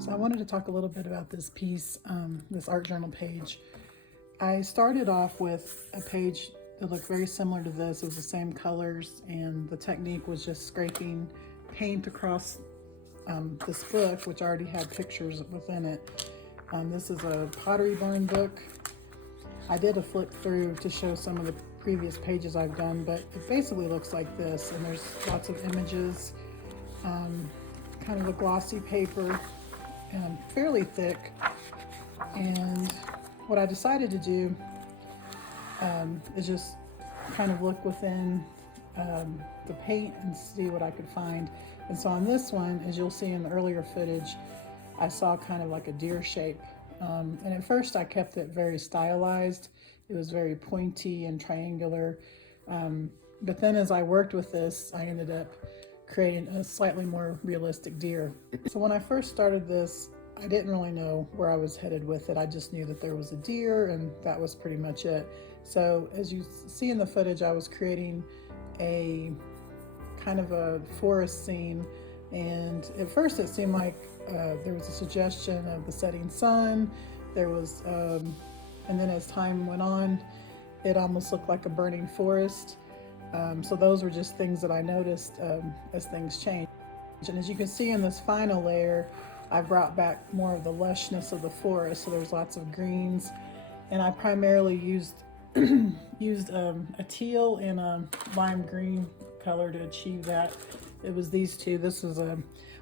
So I wanted to talk a little bit about this piece, this art journal page. I started off with a page that looked very similar to this. It was the same colors, and the technique was just scraping paint across this book, which already had pictures within it. This is a pottery barn book. I did a flip through to show some of the previous pages I've done, but it basically looks like this, and there's lots of images, kind of a glossy paper, and fairly thick. And what I decided to do is just kind of look within the paint and see what I could find. And so on this one, as you'll see in the earlier footage, I saw kind of like a deer shape. And at first I kept it very stylized. It was very pointy and triangular. But then as I worked with this, I ended up creating a slightly more realistic deer. So when I first started this, I didn't really know where I was headed with it. I just knew that there was a deer, and that was pretty much it. So as you see in the footage, I was creating a kind of a forest scene, and at first it seemed like there was a suggestion of the setting sun. There was, and then as time went on, it almost looked like a burning forest. So those were just things that I noticed as things changed. And as you can see in this final layer, I brought back more of the lushness of the forest. So there's lots of greens, and I primarily used a teal and a lime green color to achieve that. It was these two. This is a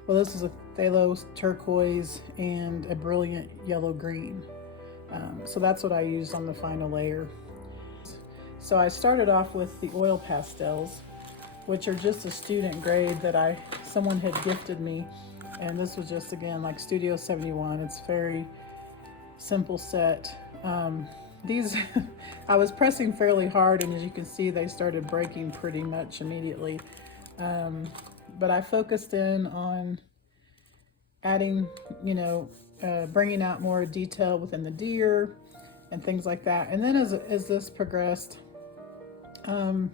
phthalo turquoise and a brilliant yellow green. So that's what I used on the final layer. So I started off with the oil pastels, which are just a student grade that someone had gifted me. And this was just, again, like Studio 71. It's very simple set. These, I was pressing fairly hard, and as you can see, they started breaking pretty much immediately. But I focused in on adding, bringing out more detail within the deer and things like that. And then as this progressed, and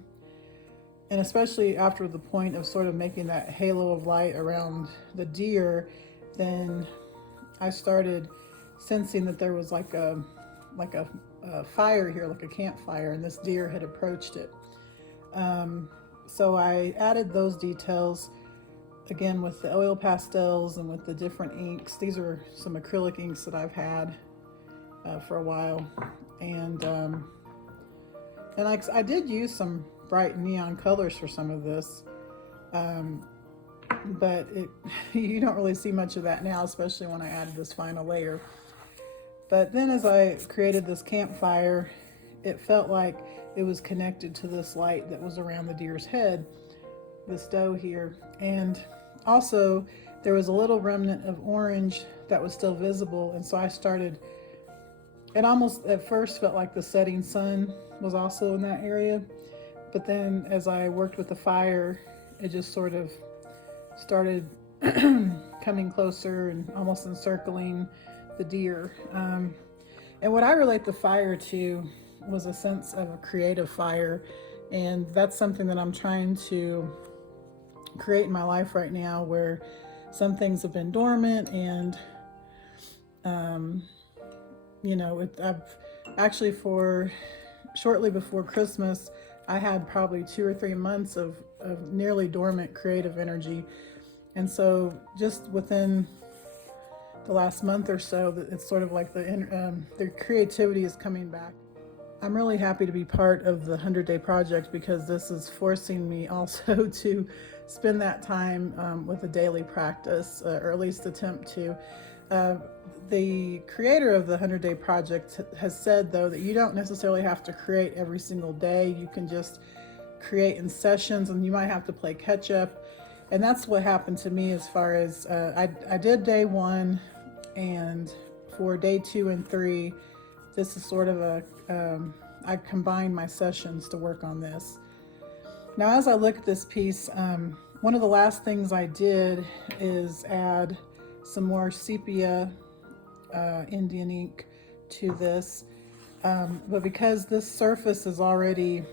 especially after the point of sort of making that halo of light around the deer, then I started sensing that there was like a fire here, like a campfire, and this deer had approached it. So I added those details again with the oil pastels and with the different inks. These are some acrylic inks that I've had for a while, and I did use some bright neon colors for some of this, but you don't really see much of that now, especially when I added this final layer. But then as I created this campfire, it felt like it was connected to this light that was around the deer's head, this doe here. And also there was a little remnant of orange that was still visible, and so I started, it almost at first felt like the setting sun was also in that area. But then as I worked with the fire, it just sort of started coming closer and almost encircling the deer. And what I relate the fire to was a sense of a creative fire. And that's something that I'm trying to create in my life right now, where some things have been dormant, and I've actually, for shortly before Christmas, I had probably 2 or 3 months of nearly dormant creative energy. And so just within the last month or so, it's sort of like the creativity is coming back. I'm really happy to be part of the 100-Day Project, because this is forcing me also to spend that time with a daily practice, or at least attempt to. The creator of the 100-Day Project has said, though, that you don't necessarily have to create every single day. You can just create in sessions, and you might have to play catch up. And that's what happened to me, as far as I did day 1, and for day 2 and 3, this is sort of I combined my sessions to work on this. Now, as I look at this piece, one of the last things I did is add some more sepia Indian ink to this, but because this surface is already,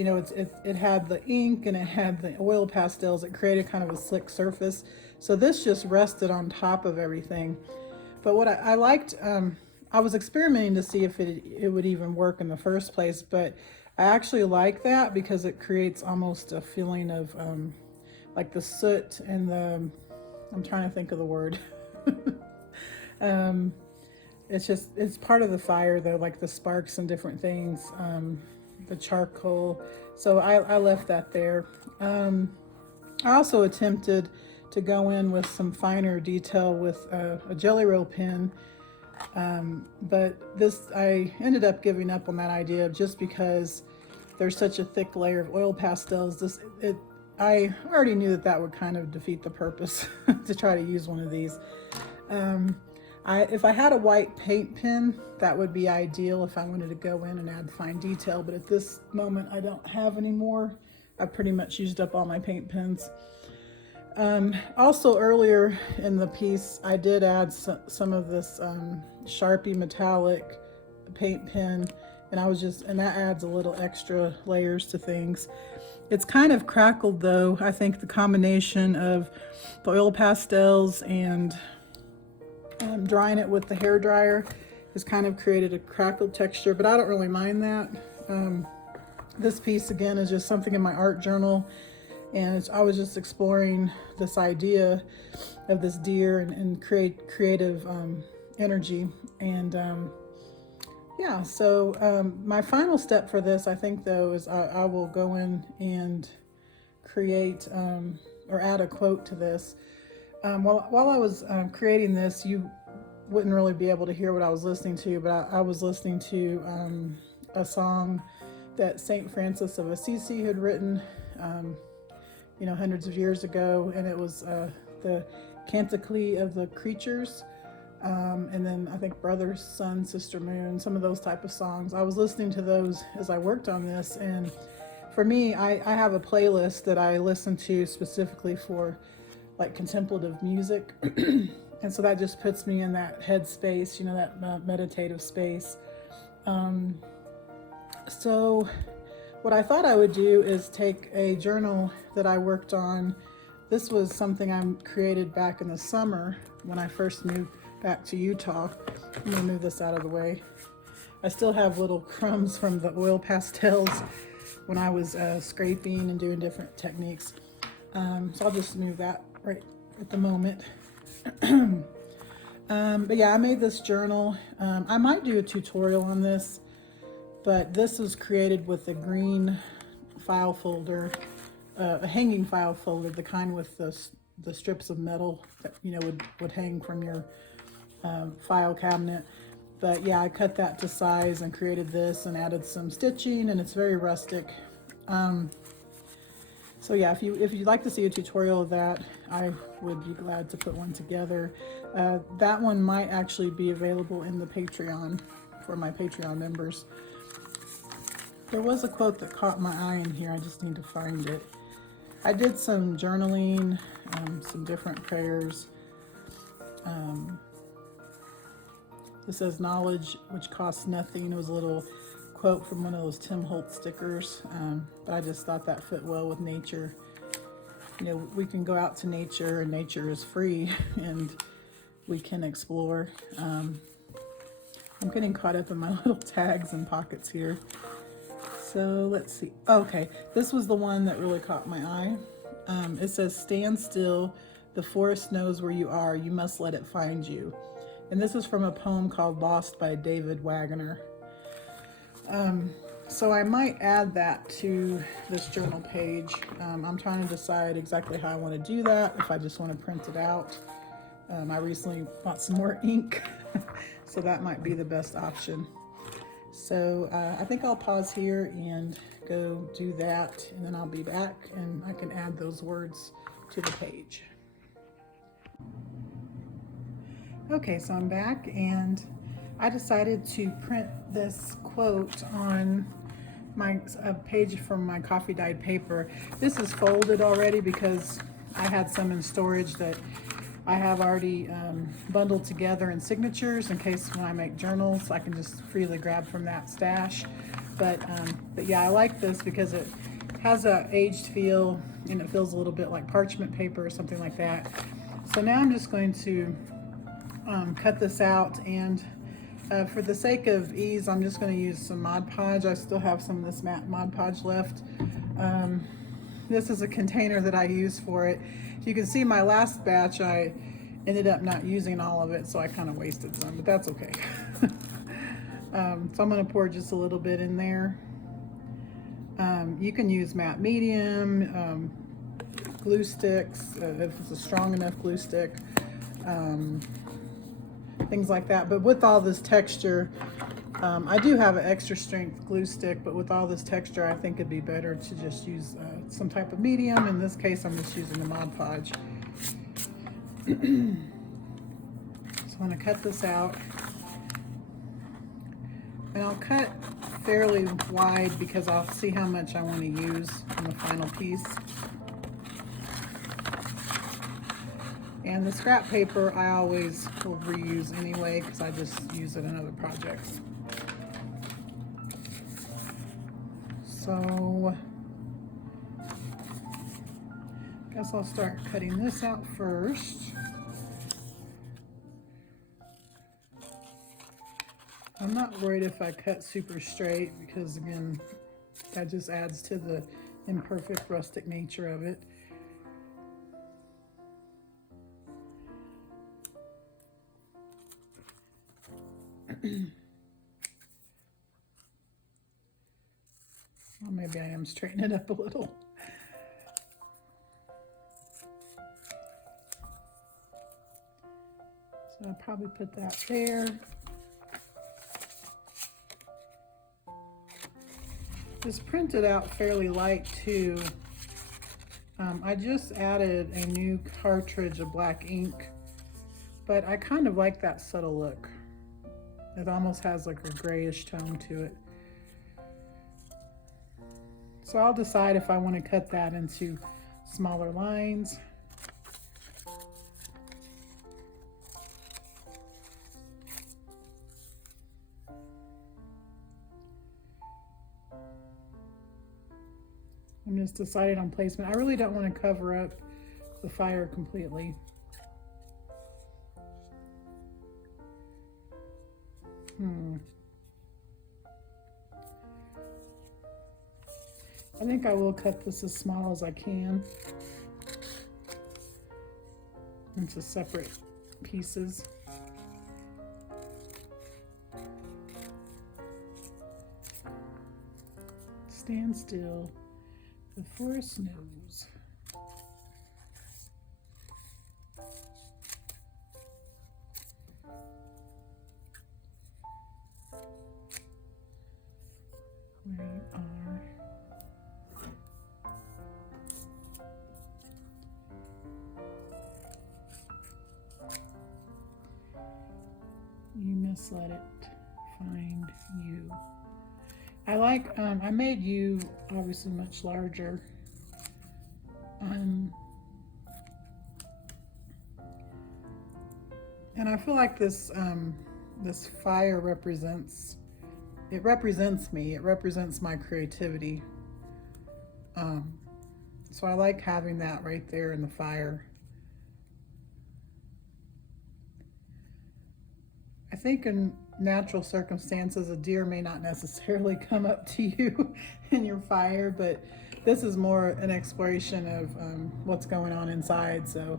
you know, it had the ink and it had the oil pastels. It created kind of a slick surface. So this just rested on top of everything. But what I liked, I was experimenting to see if it would even work in the first place, but I actually like that because it creates almost a feeling of like the soot and the, I'm trying to think of the word. It's part of the fire though, like the sparks and different things, the charcoal. So I left that there. I also attempted to go in with some finer detail with a Jelly Roll pen. But I ended up giving up on that idea just because there's such a thick layer of oil pastels. I already knew that would kind of defeat the purpose to try to use one of these. If I had a white paint pen, that would be ideal if I wanted to go in and add fine detail, but at this moment I don't have any more. I pretty much used up all my paint pens. Also earlier in the piece, I did add some of this Sharpie metallic paint pen, and that adds a little extra layers to things. It's kind of crackled though. I think the combination of the oil pastels and drying it with the hair dryer has kind of created a crackled texture, but I don't really mind that. This piece again is just something in my art journal, and I was just exploring this idea of this deer and creative energy. And yeah, so my final step for this, I think though, is I will go in and create or add a quote to this. While I was creating this, you wouldn't really be able to hear what I was listening to, but I was listening to a song that Saint Francis of Assisi had written, you know, hundreds of years ago, and it was the Canticles of the Creatures, and then I think Brother, Sun, Sister Moon, some of those type of songs. I was listening to those as I worked on this, and for me, I have a playlist that I listen to specifically for like contemplative music. And so that just puts me in that head space, you know, that meditative space. So what I thought I would do is take a journal that I worked on. This was something I created back in the summer when I first moved back to Utah. I'm gonna move this out of the way. I still have little crumbs from the oil pastels when I was scraping and doing different techniques. So I'll just move that right at the moment. But yeah, I made this journal. I might do a tutorial on this, but this was created with a green file folder, a hanging file folder, the kind with the strips of metal that, you know, would hang from your file cabinet. But yeah, I cut that to size and created this and added some stitching, and it's very rustic. So yeah, if you'd like to see a tutorial of that, I would be glad to put one together. That one might actually be available in the Patreon for my Patreon members. There was a quote that caught my eye in here. I just need to find it. I did some journaling, some different prayers. This says, "Knowledge which costs nothing." It was a little quote from one of those Tim Holtz stickers, but I just thought that fit well with nature. You know, we can go out to nature, and nature is free, and we can explore. I'm getting caught up in my little tags and pockets here. So let's see. Okay, this was the one that really caught my eye. It says, "Stand still, the forest knows where you are, you must let it find you." And this is from a poem called "Lost" by David Wagner. So I might add that to this journal page. I'm trying to decide exactly how I want to do that, if I just want to print it out. I recently bought some more ink, so that might be the best option. So I think I'll pause here and go do that, and then I'll be back and I can add those words to the page. Okay, so I'm back, and I decided to print this quote on my page from my coffee dyed paper. This is folded already because I had some in storage that I have already bundled together in signatures in case when I make journals, I can just freely grab from that stash. But yeah, I like this because it has a aged feel and it feels a little bit like parchment paper or something like that. So now I'm just going to cut this out, and for the sake of ease, I'm just going to use some Mod Podge. I still have some of this matte Mod Podge left. This is a container that I use for it. You can see my last batch, I ended up not using all of it, so I kind of wasted some, but that's okay. So I'm going to pour just a little bit in there. You can use matte medium, glue sticks, if it's a strong enough glue stick, things like that. But with all this texture, I do have an extra strength glue stick, but with all this texture, I think it'd be better to just use some type of medium. In this case, I'm just using the Mod Podge. So I'm going to cut this out. And I'll cut fairly wide because I'll see how much I want to use in the final piece. And the scrap paper I always will reuse anyway because I just use it in other projects. So I guess I'll start cutting this out first. I'm not worried if I cut super straight because, again, that just adds to the imperfect rustic nature of it. Well, maybe I am straightening it up a little. So I'll probably put that there. This printed out fairly light too. I just added a new cartridge of black ink, but I kind of like that subtle look. It almost has like a grayish tone to it. So I'll decide if I want to cut that into smaller lines. I'm just deciding on placement. I really don't want to cover up the fire completely. I think I will cut this as small as I can into separate pieces. Stand still, the forest knows. Where you are. You must let it find you. I like, I made you obviously much larger. And I feel like this, this fire represents me. It represents my creativity. So I like having that right there in the fire. I think in natural circumstances, a deer may not necessarily come up to you in your fire, but this is more an exploration of what's going on inside, so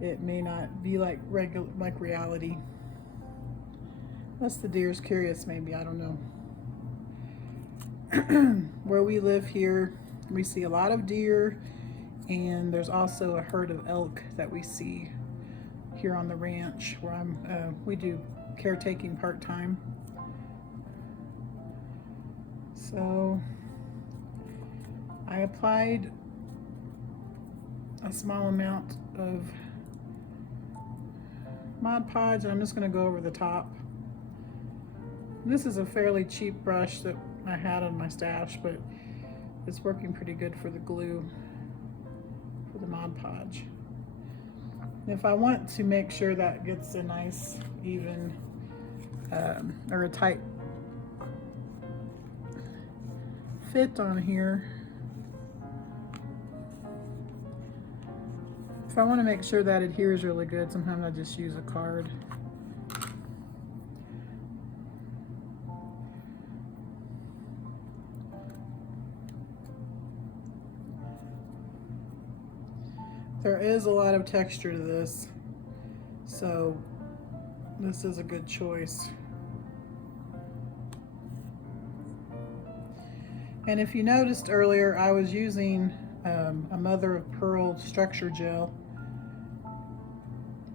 it may not be like reality. Unless the deer's curious, maybe, I don't know. Where we live here, we see a lot of deer, and there's also a herd of elk that we see here on the ranch where we do caretaking part-time. So I applied a small amount of Mod Podge. I'm just going to go over the top. This is a fairly cheap brush that I had in my stash, but it's working pretty good for the glue for the Mod Podge. If I want to make sure that gets a nice even or a tight fit on here, if I want to make sure that adheres really good, sometimes I just use a card. There is a lot of texture to this, so this is a good choice. And if you noticed earlier, I was using a mother of pearl structure gel,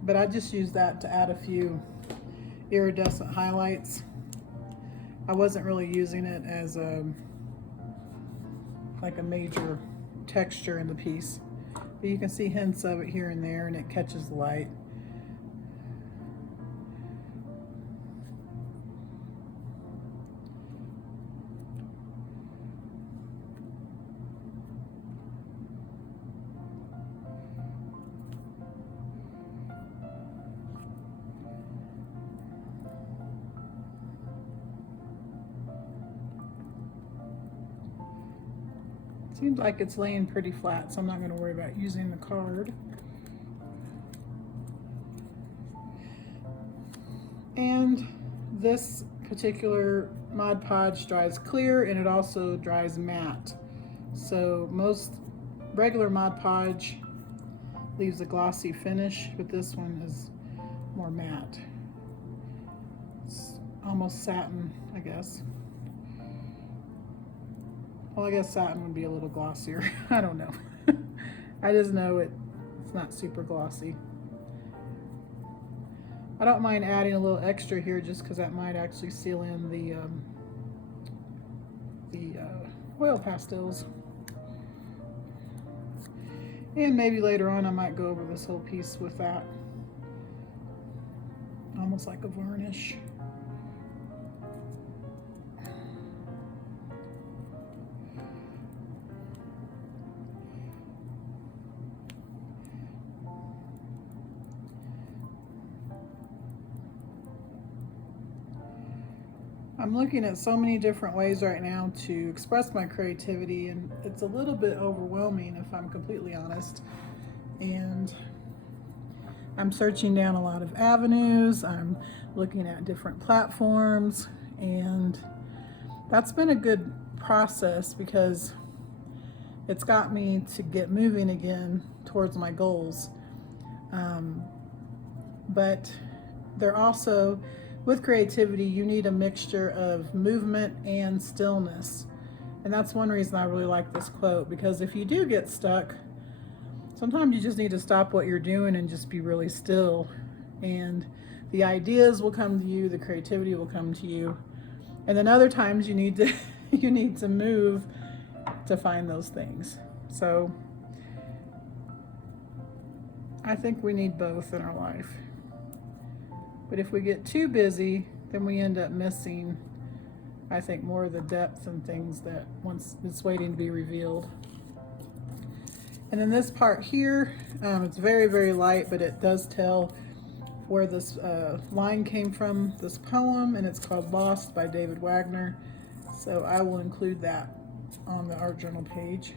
but I just used that to add a few iridescent highlights. I wasn't really using it as like a major texture in the piece. But you can see hints of it here and there, and it catches the light. Seems like it's laying pretty flat, so I'm not going to worry about using the card. And this particular Mod Podge dries clear, and it also dries matte. So most regular Mod Podge leaves a glossy finish, but this one is more matte. It's almost satin, I guess. Well, I guess satin would be a little glossier. I don't know. I just know it's not super glossy. I don't mind adding a little extra here just because that might actually seal in the oil pastels. And maybe later on I might go over this whole piece with that. Almost like a varnish. I'm looking at so many different ways right now to express my creativity, and it's a little bit overwhelming if I'm completely honest. And I'm searching down a lot of avenues, I'm looking at different platforms, and that's been a good process because it's got me to get moving again towards my goals. But they're also, with creativity, you need a mixture of movement and stillness. And that's one reason I really like this quote, because if you do get stuck, sometimes you just need to stop what you're doing and just be really still. And the ideas will come to you, the creativity will come to you. And then other times you need to you need to move to find those things. So I think we need both in our life. But if we get too busy, then we end up missing, I think, more of the depth and things that once it's waiting to be revealed. And then this part here, it's very, very light, but it does tell where this line came from, this poem, and it's called Lost by David Wagner. So I will include that on the art journal page.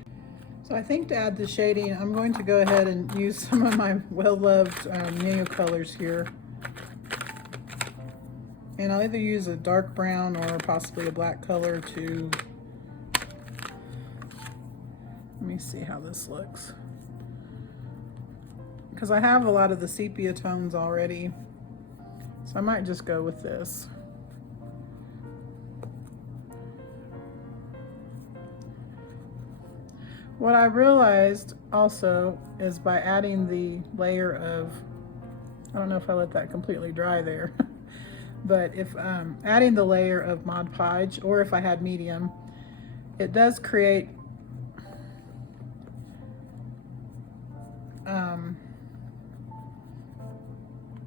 So I think to add the shading, I'm going to go ahead and use some of my well-loved Neo colors here. And I'll either use a dark brown or possibly a black color to, let me see how this looks. Because I have a lot of the sepia tones already, so I might just go with this. What I realized also is by adding the layer of, I don't know if I let that completely dry there, but if adding the layer of Mod Podge, or if I had medium, it does create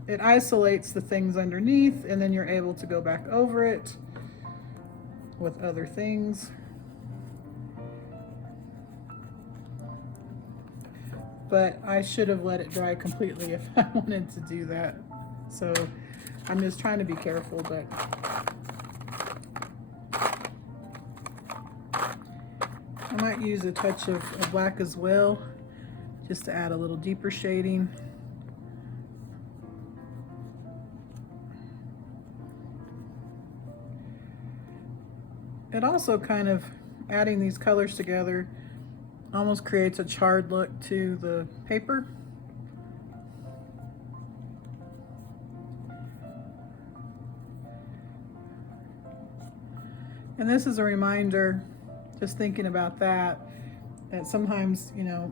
it isolates the things underneath, and then you're able to go back over it with other things. but I should have let it dry completely if I wanted to do that. So I'm just trying to be careful, but I might use a touch of black as well, just to add a little deeper shading. It also kind of, adding these colors together, almost creates a charred look to the paper. And this is a reminder, just thinking about that sometimes, you know,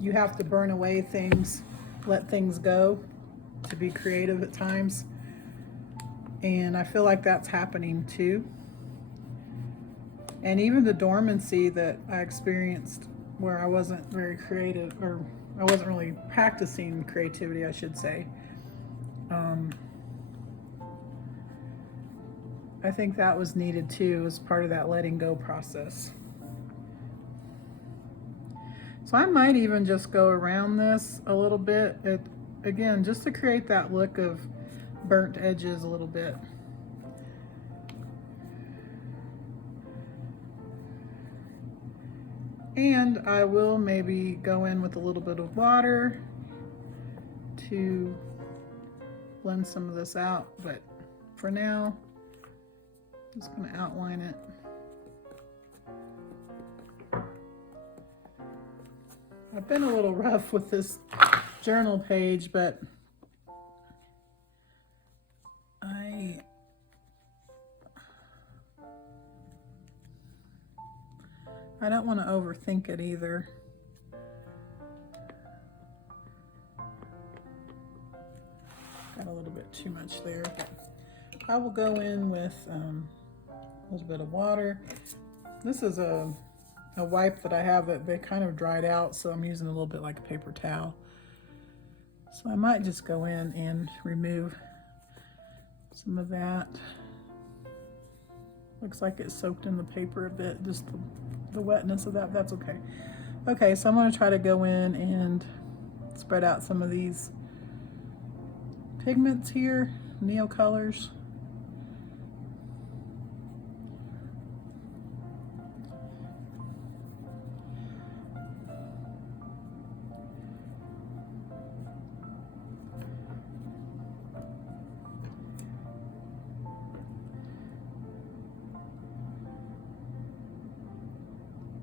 you have to burn away things, let things go to be creative at times. And I feel like that's happening too. And even the dormancy that I experienced where I wasn't very creative, or I wasn't really practicing creativity, I should say. I think that was needed too as part of that letting go process. So I might even just go around this a little bit, again, just to create that look of burnt edges a little bit. And I will maybe go in with a little bit of water to blend some of this out, but for now, I'm just going to outline it. I've been a little rough with this journal page, but I don't want to overthink it either. Got a little bit too much there, but I will go in with a little bit of water. This is a wipe that I have that they kind of dried out, so I'm using a little bit like a paper towel. So I might just go in and remove some of that. Looks like it's soaked in the paper a bit, just the wetness of that, that's okay. Okay, so I'm going to try to go in and spread out some of these pigments here, Neo colors.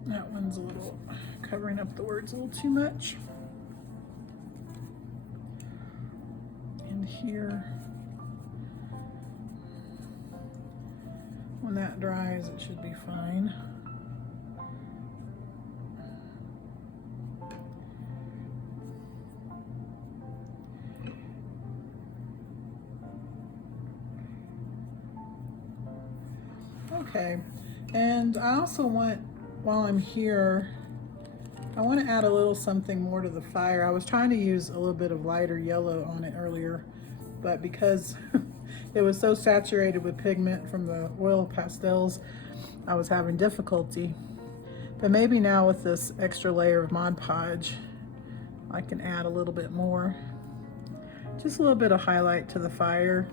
That one's a little covering up the words a little too much. And here, when that dries, it should be fine. Okay, and I also want, while I'm here, I want to add a little something more to the fire. I was trying to use a little bit of lighter yellow on it earlier, but because it was so saturated with pigment from the oil pastels, I was having difficulty. But maybe now with this extra layer of Mod Podge, I can add a little bit more. Just a little bit of highlight to the fire.